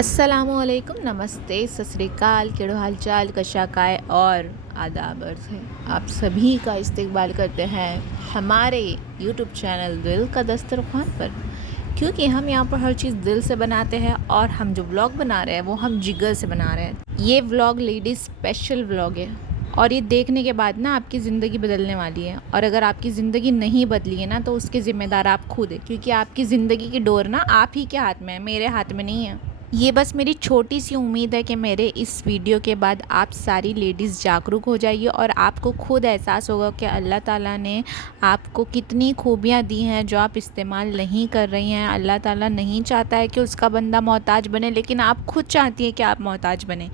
अस्सलामुअलैकुम, नमस्ते, सत श्री अकाल, केड़ो हाल चाल, कशा काय और आदाब अर्ज़ है। आप सभी का इस्तकबाल करते हैं हमारे यूट्यूब चैनल दिल का दस्तरख़्वान पर, क्योंकि हम यहाँ पर हर चीज़ दिल से बनाते हैं और हम जो व्लॉग बना रहे हैं वो हम जिगर से बना रहे हैं। ये व्लॉग लेडीज़ स्पेशल व्लॉग है और ये देखने के बाद ना आपकी ज़िंदगी बदलने वाली है। और अगर आपकी ज़िंदगी नहीं बदली है ना तो उसके ज़िम्मेदार आप खुद हैं, क्योंकि आपकी ज़िंदगी की डोर ना आप ही के हाथ में है, मेरे हाथ में नहीं है। ये बस मेरी छोटी सी उम्मीद है कि मेरे इस वीडियो के बाद आप सारी लेडीज़ जागरूक हो जाइए और आपको खुद एहसास होगा कि अल्लाह ताला ने आपको कितनी खूबियाँ दी हैं जो आप इस्तेमाल नहीं कर रही हैं। अल्लाह ताला नहीं चाहता है कि उसका बंदा मोहताज बने, लेकिन आप खुद चाहती हैं कि आप मोहताज बने।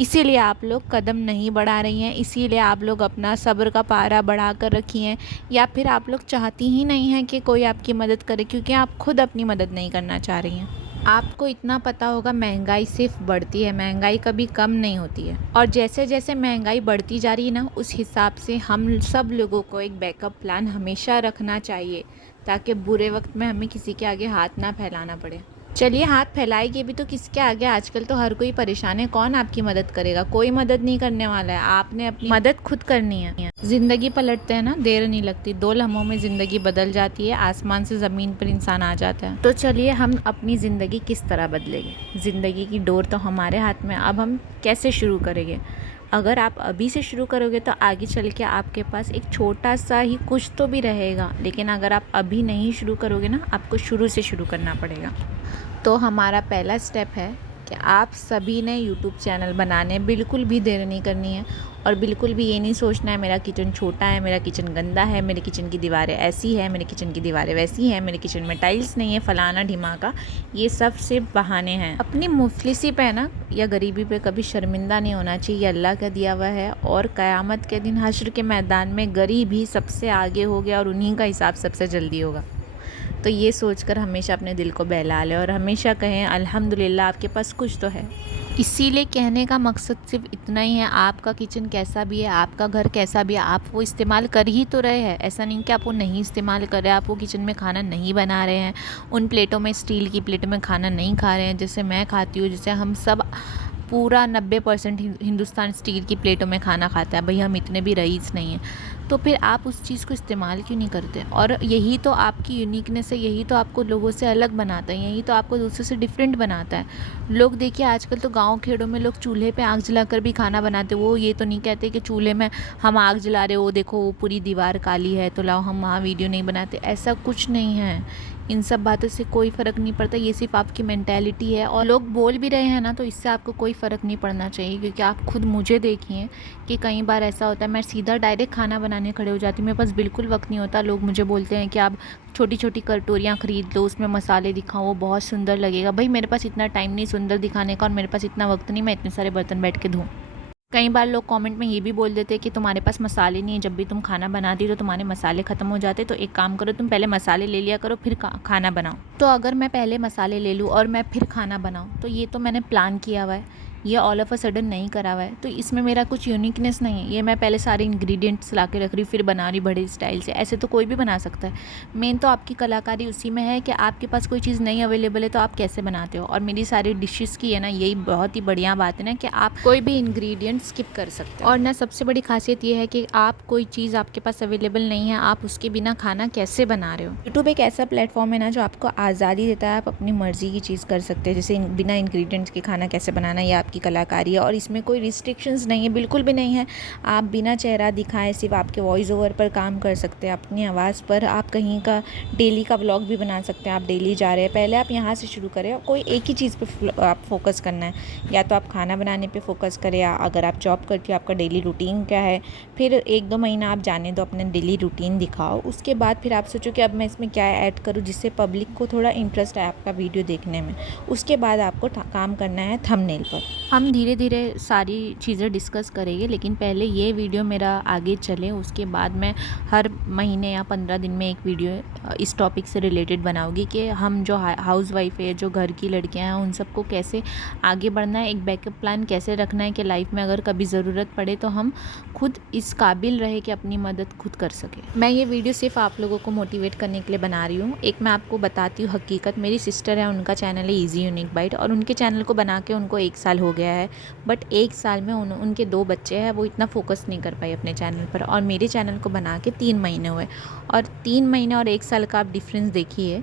इसीलिए आप लोग कदम नहीं बढ़ा रही हैं, इसीलिए आप लोग अपना सब्र का पारा बढ़ा कर रखी हैं, या फिर आप लोग चाहती ही नहीं हैं कि कोई आपकी मदद करे, क्योंकि आप खुद अपनी मदद नहीं करना चाह रही हैं। आपको इतना पता होगा, महंगाई सिर्फ बढ़ती है, महंगाई कभी कम नहीं होती है। और जैसे जैसे महंगाई बढ़ती जा रही है ना, उस हिसाब से हम सब लोगों को एक बैकअप प्लान हमेशा रखना चाहिए, ताकि बुरे वक्त में हमें किसी के आगे हाथ ना फैलाना पड़े। चलिए, हाथ फैलाएंगे भी तो किसके आगे? आजकल तो हर कोई परेशान है, कौन आपकी मदद करेगा? कोई मदद नहीं करने वाला है, आपने अपनी मदद खुद करनी है। ज़िंदगी पलटते हैं ना, देर नहीं लगती, 2 लम्हों में ज़िंदगी बदल जाती है, आसमान से ज़मीन पर इंसान आ जाता है। तो चलिए, हम अपनी ज़िंदगी किस तरह बदलेंगे? ज़िंदगी की डोर तो हमारे हाथ में, अब हम कैसे शुरू करेंगे? अगर आप अभी से शुरू करोगे तो आगे चल के आपके पास एक छोटा सा ही कुछ तो भी रहेगा, लेकिन अगर आप अभी नहीं शुरू करोगे ना, आपको शुरू से शुरू करना पड़ेगा। तो हमारा पहला स्टेप है कि आप सभी ने यूट्यूब चैनल बनाने, बिल्कुल भी देर नहीं करनी है और बिल्कुल भी ये नहीं सोचना है मेरा किचन छोटा है, मेरा किचन गंदा है, मेरे किचन की दीवारें ऐसी है, मेरे किचन की दीवारें वैसी हैं, मेरे किचन में टाइल्स नहीं है, फलाना ढिमाका। ये सब सिर्फ बहाने हैं। अपनी मुफलिसी पे ना या गरीबी पे कभी शर्मिंदा नहीं होना चाहिए, ये अल्लाह का दिया हुआ है। और क़यामत के दिन हश्र के मैदान में गरीब ही सबसे आगे हो गया और उन्हीं का हिसाब सबसे जल्दी होगा। तो ये सोचकर हमेशा अपने दिल को बहला लें और हमेशा कहें अल्हम्दुलिल्लाह, आपके पास कुछ तो है। इसीलिए कहने का मकसद सिर्फ इतना ही है, आपका किचन कैसा भी है, आपका घर कैसा भी है, आप वो इस्तेमाल कर ही तो रहे हैं। ऐसा नहीं कि आप वो नहीं इस्तेमाल कर रहे हैं, आप वो किचन में खाना नहीं बना रहे हैं, उन प्लेटों में, स्टील की प्लेटों में खाना नहीं खा रहे हैं जैसे मैं खाती हूँ, जैसे हम सब पूरा 90% हिंदुस्तान स्टील की प्लेटों में खाना खाता है। भाई, हम इतने भी रईस नहीं हैं, तो फिर आप उस चीज़ को इस्तेमाल क्यों नहीं करते? और यही तो आपकी यूनिकनेस है, यही तो आपको लोगों से अलग बनाता है, यही तो आपको दूसरे से डिफरेंट बनाता है। लोग देखिए, आजकल तो गाँव खेड़ों में लोग चूल्हे पे आग जलाकर भी खाना बनाते। वो ये तो नहीं कहते कि चूल्हे में हम आग जला रहे हो, देखो वो पूरी दीवार काली है तो लाओ हम वहाँ वीडियो नहीं बनाते। ऐसा कुछ नहीं है, इन सब बातों से कोई फ़र्क नहीं पड़ता। ये सिर्फ आपकी मेंटालिटी है, और लोग बोल भी रहे हैं ना, तो इससे आपको कोई फ़र्क नहीं पड़ना चाहिए, क्योंकि आप खुद मुझे देखिए कि कई बार ऐसा होता है, मैं सीधा डायरेक्ट खाना बनाने खड़े हो जाती हूँ, मेरे पास बिल्कुल वक्त नहीं होता। लोग मुझे बोलते हैं कि आप छोटी छोटी कटोरियाँ ख़रीद लो, उसमें मसाले दिखाओ, वो बहुत सुंदर लगेगा। भाई, मेरे पास इतना टाइम नहीं सुंदर दिखाने का, और मेरे पास इतना वक्त नहीं मैं इतने सारे बर्तन बैठ के धोऊँ। कई बार लोग कमेंट में ये भी बोल देते हैं कि तुम्हारे पास मसाले नहीं है, जब भी तुम खाना बनाती हो तो तुम्हारे मसाले ख़त्म हो जाते। तो एक काम करो, तुम पहले मसाले ले लिया करो, फिर खाना बनाओ। तो अगर मैं पहले मसाले ले लूँ और मैं फिर खाना बनाऊँ, तो ये तो मैंने प्लान किया हुआ है, ये ऑल ऑफ अ सडन नहीं करा हुआ है, तो इसमें मेरा कुछ यूनिकनेस नहीं है। ये मैं पहले सारे इंग्रेडिएंट्स ला के रख रही हूँ, फिर बना रही बड़े स्टाइल से। ऐसे तो कोई भी बना सकता है। मेन तो आपकी कलाकारी उसी में है कि आपके पास कोई चीज़ नहीं अवेलेबल है तो आप कैसे बनाते हो। और मेरी सारी डिशेज़ की है ना, यही बहुत ही बढ़िया बात है ना, कि आप कोई भी इंग्रेडिएंट स्किप कर सकते हो। और ना सबसे बड़ी खासियत ये है कि आप कोई चीज़ आपके पास अवेलेबल नहीं है, आप उसके बिना खाना कैसे बना रहे हो। यूट्यूब एक ऐसा प्लेटफॉर्म है ना जो आपको आज़ादी देता है, आप अपनी मर्ज़ी की चीज़ कर सकते हैं। जैसे बिना इंग्रेडिएंट्स के खाना कैसे बनाना, ये आपकी कलाकारी है, और इसमें कोई रिस्ट्रिक्शंस नहीं है, बिल्कुल भी नहीं है। आप बिना चेहरा दिखाए सिर्फ आपके वॉइस ओवर पर काम कर सकते हैं, अपनी आवाज़ पर। आप कहीं का डेली का व्लॉग भी बना सकते हैं। आप डेली जा रहे हैं, पहले आप यहाँ से शुरू करें, और कोई एक ही चीज़ पे आप फोकस करना है, या तो आप खाना बनाने पे फोकस करें, या अगर आप जॉब करते हो आपका डेली रूटीन क्या है। फिर 1-2 महीना आप जाने दो, अपना डेली रूटीन दिखाओ। उसके बाद फिर आप सोचो कि अब मैं इसमें क्या ऐड करूँ जिससे पब्लिक को थोड़ा इंटरेस्ट आए आपका वीडियो देखने में। उसके बाद आपको काम करना है थंबनेल पर। हम धीरे धीरे सारी चीज़ें डिस्कस करेंगे, लेकिन पहले ये वीडियो मेरा आगे चले, उसके बाद मैं हर महीने या 15 दिन में एक वीडियो इस टॉपिक से रिलेटेड बनाऊंगी कि हम जो हाउस वाइफ है, जो घर की लड़कियां हैं, उन सबको कैसे आगे बढ़ना है, एक बैकअप प्लान कैसे रखना है कि लाइफ में अगर कभी ज़रूरत पड़े तो हम खुद इस काबिल रहे कि अपनी मदद खुद कर सके। मैं ये वीडियो सिर्फ आप लोगों को मोटिवेट करने के लिए बना रही हूँ। एक मैं आपको बताती हूँ हकीकत, मेरी सिस्टर है, उनका चैनल है ईजी यूनिक बाइट, और उनके चैनल को बना के उनको 1 साल हो गया है। बट 1 साल में उनके 2 बच्चे हैं, वो इतना फोकस नहीं कर पाई अपने चैनल पर, और मेरे चैनल को बना के 3 महीने हुए, और 3 महीने और 1 साल का आप डिफरेंस देखिए।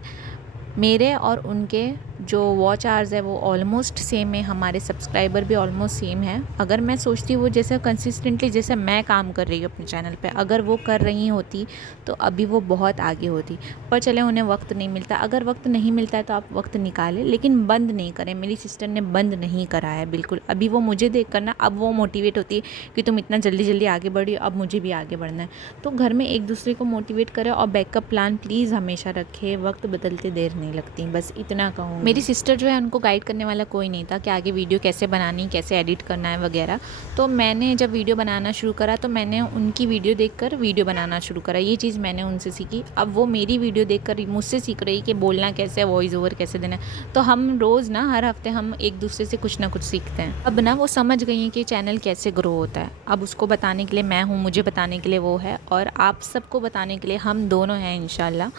मेरे और उनके जो वॉच आवर्स है वो ऑलमोस्ट सेम है, हमारे सब्सक्राइबर भी ऑलमोस्ट सेम है। अगर मैं सोचती हूँ वो जैसे कंसिस्टेंटली जैसे मैं काम कर रही हूँ अपने चैनल पे, अगर वो कर रही होती तो अभी वो बहुत आगे होती। पर चले, उन्हें वक्त नहीं मिलता। अगर वक्त नहीं मिलता है तो आप वक्त निकालें, लेकिन बंद नहीं करें। मेरी सिस्टर ने बंद नहीं करा है बिल्कुल। अभी वो मुझे देख कर ना, अब वो मोटिवेट होती है कि तुम इतना जल्दी जल्दी आगे बढ़ी, अब मुझे भी आगे बढ़ना है। तो घर में एक दूसरे को मोटिवेट करें, और बैकअप प्लान प्लीज़ हमेशा रखें। वक्त बदलते देर नहीं लगती, बस इतना कहूँ। मेरी सिस्टर जो है, उनको गाइड करने वाला कोई नहीं था कि आगे वीडियो कैसे बनानी, कैसे एडिट करना है वगैरह। तो मैंने जब वीडियो बनाना शुरू करा तो मैंने उनकी वीडियो देखकर वीडियो बनाना शुरू करा। ये चीज़ मैंने उनसे सीखी। अब वो मेरी वीडियो देखकर मुझसे सीख रही कि बोलना कैसे है, वॉइस ओवर कैसे देना है। तो हम रोज़ ना, हर हफ्ते हम एक दूसरे से कुछ ना कुछ सीखते हैं। अब ना वो समझ गई हैं कि चैनल कैसे ग्रो होता है। अब उसको बताने के लिए मैं हूँ, मुझे बताने के लिए वो है, और आप सबको बताने के लिए हम दोनों हैं इंशाल्लाह।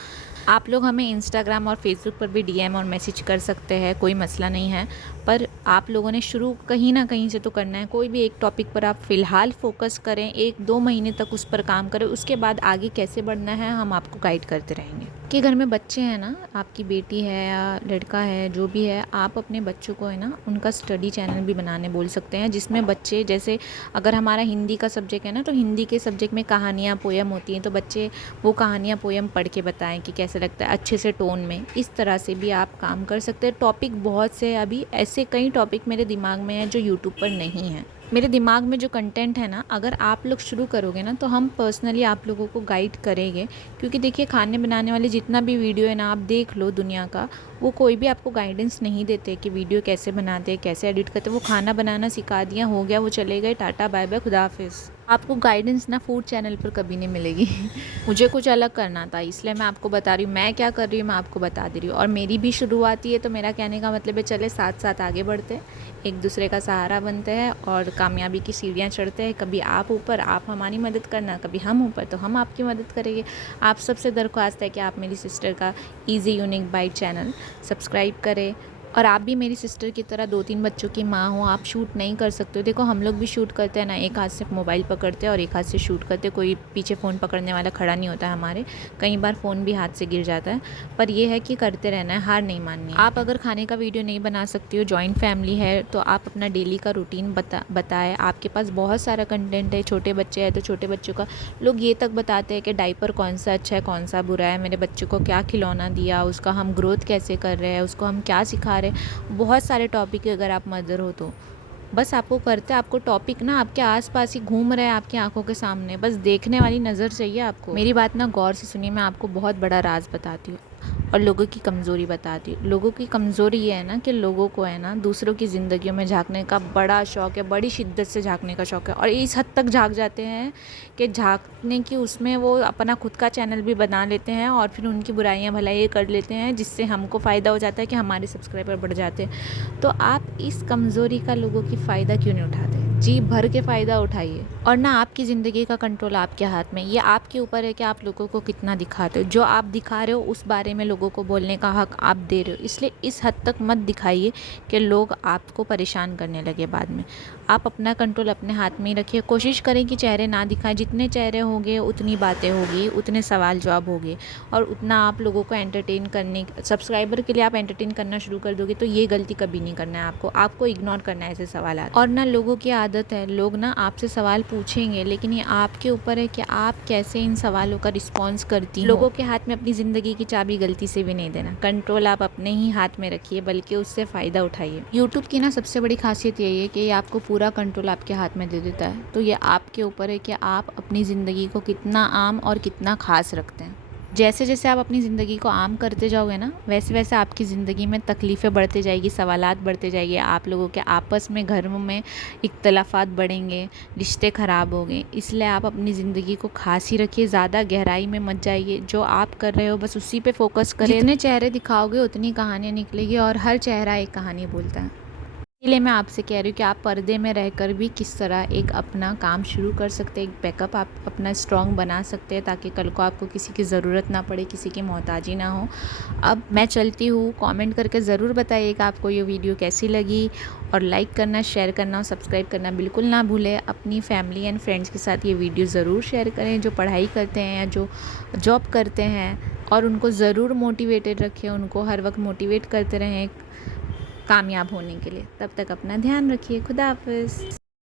आप लोग हमें इंस्टाग्राम और फेसबुक पर भी डीएम और मैसेज कर सकते हैं, कोई मसला नहीं है। पर आप लोगों ने शुरू कहीं ना कहीं से तो करना है। कोई भी एक टॉपिक पर आप फ़िलहाल फोकस करें, 1-2 महीने तक उस पर काम करें, उसके बाद आगे कैसे बढ़ना है हम आपको गाइड करते रहेंगे। कि घर में बच्चे हैं ना, आपकी बेटी है या लड़का है, जो भी है, आप अपने बच्चों को है ना, उनका स्टडी चैनल भी बनाने बोल सकते हैं, जिसमें बच्चे, जैसे अगर हमारा हिंदी का सब्जेक्ट है ना, तो हिंदी के सब्जेक्ट में कहानियाँ, पोयम होती हैं, तो बच्चे वो कहानियाँ, पोयम पढ़ के बताएं कि कैसे लगता है, अच्छे से टोन में। इस तरह से भी आप काम कर सकते हैं। टॉपिक बहुत से, अभी ऐसे कई टॉपिक मेरे दिमाग में है जो यूट्यूब पर नहीं है। मेरे दिमाग में जो कंटेंट है ना, अगर आप लोग शुरू करोगे ना, तो हम पर्सनली आप लोगों को गाइड करेंगे। क्योंकि देखिए, खाने बनाने वाले जितना भी वीडियो है ना, आप देख लो दुनिया का, वो कोई भी आपको गाइडेंस नहीं देते कि वीडियो कैसे बनाते हैं, कैसे एडिट करते हैं। वो खाना बनाना सिखा दिया, हो गया, वो चले गए, टाटा बाय बाय, खुदा हाफिज़। आपको गाइडेंस ना फूड चैनल पर कभी नहीं मिलेगी। मुझे कुछ अलग करना था, इसलिए मैं आपको बता रही हूँ। मैं क्या कर रही हूँ मैं आपको बता दे रही हूँ। और मेरी भी शुरुआत ही है, तो मेरा कहने का मतलब है, चले साथ साथ आगे बढ़ते हैं, एक दूसरे का सहारा बनते हैं और कामयाबी की सीढ़ियाँ चढ़ते हैं। कभी आप ऊपर, आप हमारी मदद करना, कभी हम ऊपर, तो हम आपकी मदद करेंगे। आप सबसे दरख्वास्त है कि आप मेरी सिस्टर का easy unique byte channel subscribe करें। और आप भी मेरी सिस्टर की तरह 2-3 बच्चों की माँ हो, आप शूट नहीं कर सकते हो। देखो, हम लोग भी शूट करते हैं ना, एक हाथ से मोबाइल पकड़ते हैं और एक हाथ से शूट करते हैं। कोई पीछे फ़ोन पकड़ने वाला खड़ा नहीं होता है हमारे। कई बार फ़ोन भी हाथ से गिर जाता है, पर यह है कि करते रहना है, हार नहीं माननी है। आप अगर खाने का वीडियो नहीं बना सकती हो, जॉइंट फैमिली है, तो आप अपना डेली का रूटीन बताएं। आपके पास बहुत सारा कंटेंट है। छोटे बच्चे हैं तो छोटे बच्चों का लोग ये तक बताते हैं कि डायपर कौन सा अच्छा है, कौन सा बुरा है, मेरे बच्चे को क्या खिलौना दिया, उसका हम ग्रोथ कैसे कर रहे हैं, उसको हम क्या सिखा रहे हैं। बहुत सारे टॉपिक है। अगर आप मदर हो तो बस आपको करते, आपको टॉपिक ना आपके आसपास ही घूम रहे हैं, आपकी आंखों के सामने, बस देखने वाली नज़र चाहिए आपको। मेरी बात ना गौर से सुनिए, मैं आपको बहुत बड़ा राज बताती हूँ और लोगों की कमज़ोरी बताती हूँ। लोगों की कमज़ोरी ये है ना कि लोगों को है ना दूसरों की ज़िंदगियों में झांकने का बड़ा शौक़ है, बड़ी शिद्दत से झांकने का शौक़ है, और इस हद तक झांक जाते हैं कि झांकने की उसमें वो अपना खुद का चैनल भी बना लेते हैं और फिर उनकी बुराइयां भलाइयाँ कर लेते हैं, जिससे हमको फ़ायदा हो जाता है कि हमारे सब्सक्राइबर बढ़ जाते हैं। तो आप इस कमज़ोरी का लोगों की फ़ायदा क्यों नहीं उठाते? जी भर के फ़ायदा उठाइए। और ना, आपकी ज़िंदगी का कंट्रोल आपके हाथ में। ये आपके ऊपर है कि आप लोगों को कितना दिखाते हो। जो आप दिखा रहे हो उस बारे में लोगों को बोलने का हक आप दे रहे हो। इसलिए इस हद तक मत दिखाइए कि लोग आपको परेशान करने लगे बाद में। आप अपना कंट्रोल अपने हाथ में ही रखिए। कोशिश करें कि चेहरे ना दिखाएं। जितने चेहरे होंगे उतनी बातें होगी, उतने सवाल जवाब होंगे, और उतना आप लोगों को एंटरटेन करने, सब्सक्राइबर के लिए आप एंटरटेन करना शुरू कर दोगे। तो ये गलती कभी नहीं करना है आपको इग्नोर करना है ऐसे सवाल। और ना, लोगों की आदत है, लोग ना आपसे सवाल पूछेंगे, लेकिन ये आपके ऊपर है कि आप कैसे इन सवालों का रिस्पॉन्स करती हो। लोगों के हाथ में अपनी ज़िंदगी की चाबी गलती से भी नहीं देना। कंट्रोल आप अपने ही हाथ में रखिए, बल्कि उससे फ़ायदा उठाइए। यूट्यूब की ना सबसे बड़ी खासियत यही है कि ये आपको पूरा कंट्रोल आपके हाथ में दे देता है। तो ये आपके ऊपर है कि आप अपनी ज़िंदगी को कितना आम और कितना ख़ास रखते हैं। जैसे जैसे आप अपनी ज़िंदगी को आम करते जाओगे ना, वैसे वैसे आपकी ज़िंदगी में तकलीफ़ें बढ़ते जाएगी, सवालात बढ़ते जाएंगे, आप लोगों के आपस में घरों में इख्तलाफात बढ़ेंगे, रिश्ते ख़राब होंगे। इसलिए आप अपनी ज़िंदगी को खास ही रखिए, ज़्यादा गहराई में मत जाइए। जो आप कर रहे हो बस उसी पे फोकस करें। जितने चेहरे दिखाओगे उतनी कहानियाँ निकलेगी, और हर चेहरा एक कहानी बोलता है। इसलिए मैं आपसे कह रही हूँ कि आप पर्दे में रहकर भी किस तरह एक अपना काम शुरू कर सकते हैं, एक बैकअप आप अपना स्ट्रॉन्ग बना सकते हैं, ताकि कल को आपको किसी की ज़रूरत ना पड़े, किसी की मोहताजी ना हो। अब मैं चलती हूँ, कमेंट करके ज़रूर बताइएगा आपको ये वीडियो कैसी लगी, और लाइक करना, शेयर करना और सब्सक्राइब करना बिल्कुल ना भूलें। अपनी फैमिली एंड फ्रेंड्स के साथ ये वीडियो ज़रूर शेयर करें, जो पढ़ाई करते हैं या जो जॉब करते हैं, और उनको ज़रूर मोटिवेटेड रखें, उनको हर वक्त मोटिवेट करते रहें कामयाब होने के लिए। तब तक अपना ध्यान रखिए। खुदा हाफ़िज़।